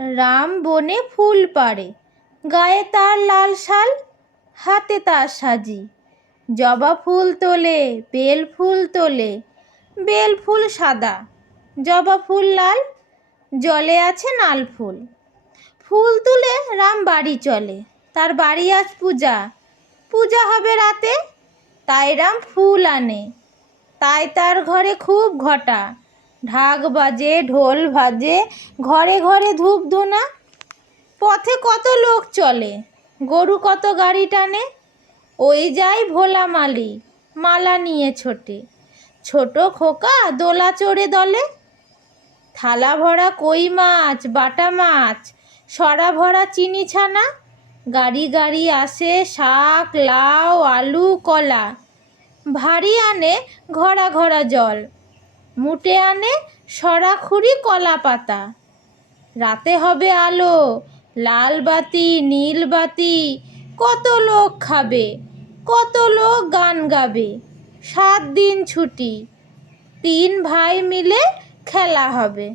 রাম বনে ফুল পাড়ে, গায়ে তার লাল শাল, হাতে তার সাজি। জবা ফুল তোলে, বেল ফুল তোলে, বেল ফুল সাদা, জবা ফুল লাল, জলে আছে নাল ফুল। ফুল তুলে রাম বাড়ি চলে, তার বাড়ি আজ পূজা। পূজা হবে রাতে, তাই রাম ফুল আনে, তাই তার ঘরে খুব ঘটা। ঢাক বাজে, ঢোল বাজে, ঘরে ঘরে ধূপ ধুনা পথে কত লোক চলে, গরু কত গাড়ি টানে। ওই যাই ভোলা মালি, মালা নিয়ে ছোটে। ছোট খোকা দোলা চড়ে দলে। থালা ভরা কই মাছ, বাটা মাছ, সরা ভরা চিনি ছানা। গাড়ি গাড়ি আসে শাক, লাউ, আলু, কলা। ভারী আনে ঘরা ঘরা জল। মুটে আনে সরাখুরি কলা পাতা। রাতে হবে আলো, লাল বাতি, নীল বাতি, কত লোক খাবে, কত লোক গান গাবে, সাত দিন ছুটি, তিন ভাই মিলে খেলা হবে।